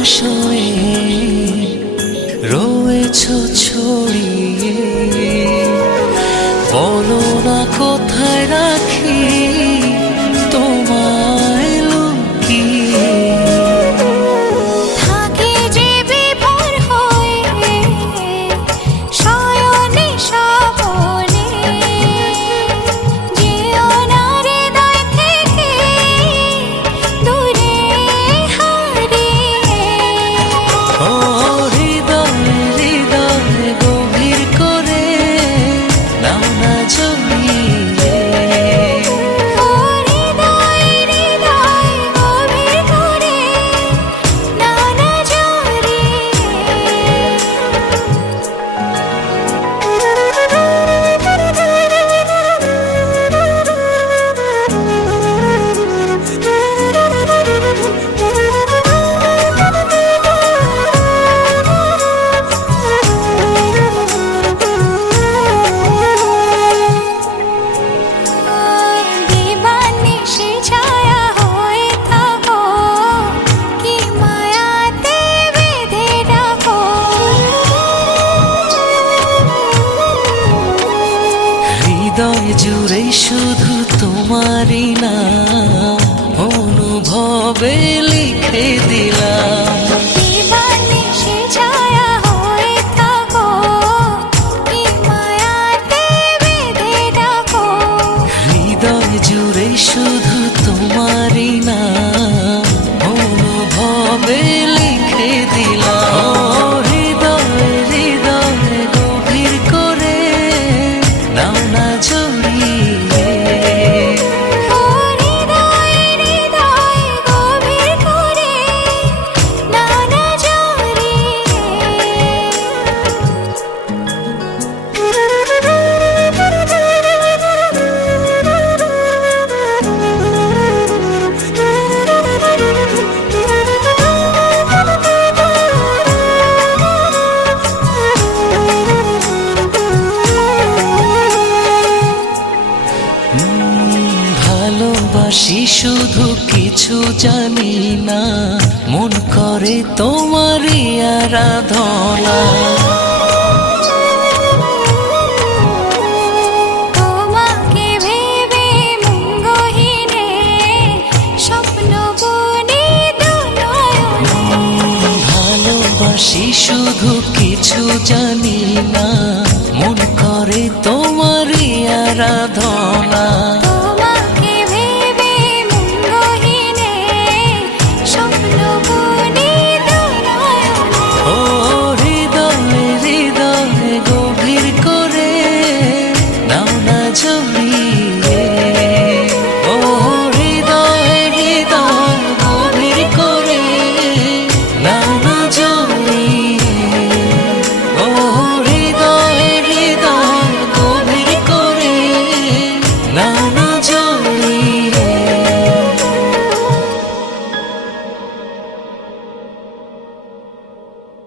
সংশয়ে রয়েছ ছড়িয়ে। বলো না কোথায় রাখি ও জুড়ে শুধু তোমারই না অনুভবে লিখে দিলাম। জুড়ে শুধু ভালোবাসি শুধু কিছু জানি না। মন করে তোমারই আরাধনা। ভালোবাসি শুধু কিছু জানি না।